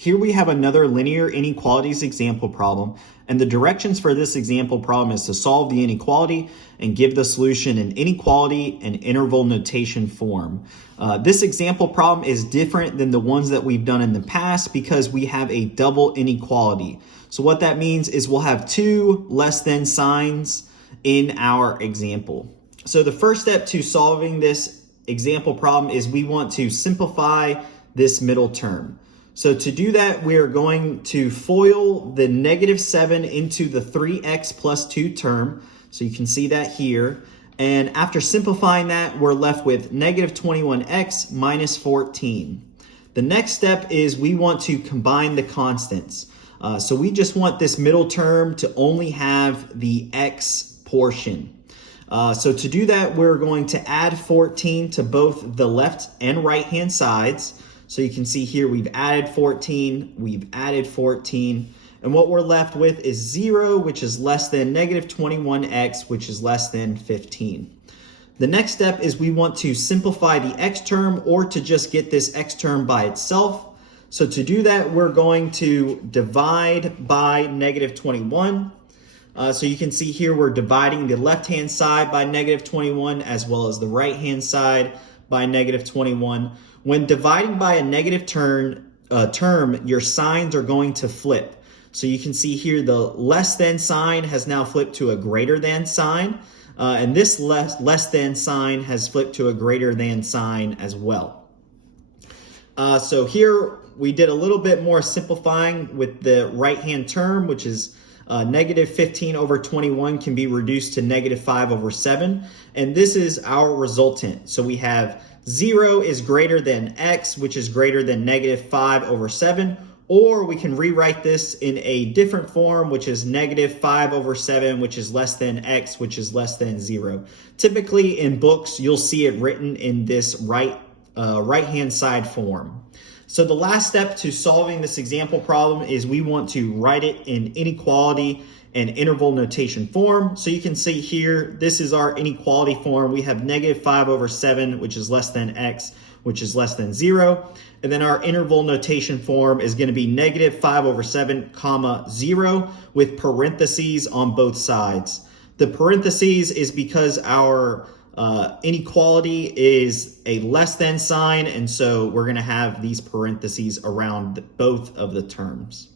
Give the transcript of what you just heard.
Here we have another linear inequalities example problem, and the directions for this example problem is to solve the inequality and give the solution in inequality and interval notation form. This example problem is different than the ones that we've done in the past because we have a double inequality. So what that means is we'll have two less than signs in our example. So the first step to solving this example problem is we want to simplify this middle term. So to do that, we're going to FOIL the -7 into the 3x plus 2 term. So you can see that here. And after simplifying that, we're left with -21x minus 14. The next step is we want to combine the constants. So we just want this middle term to only have the x portion. So to do that, we're going to add 14 to both the left and right hand sides. So you can see here we've added 14, and what we're left with is 0, which is less than -21x, which is less than 15. The next step is we want to simplify the x term or to just get this x term by itself. So to do that, we're going to divide by -21. So you can see here we're dividing the left-hand side by -21 as well as the right-hand side by -21. When dividing by a negative term, your signs are going to flip. So you can see here the less than sign has now flipped to a greater than sign. And this less than sign has flipped to a greater than sign as well. So here we did a little bit more simplifying with the right-hand term, which is -15 over 21 can be reduced to -5 over 7. And this is our resultant. So we have 0 is greater than x, which is greater than -5 over 7. Or we can rewrite this in a different form, which is -5 over 7, which is less than x, which is less than 0. Typically in books, you'll see it written in this right-hand side form. So the last step to solving this example problem is we want to write it in inequality and interval notation form. So you can see here, this is our inequality form. We have -5 over 7, which is less than x, which is less than 0. And then our interval notation form is going to be -5 over 7, comma 0 with parentheses on both sides. The parentheses is because our inequality is a less than sign, and so we're going to have these parentheses around both of the terms.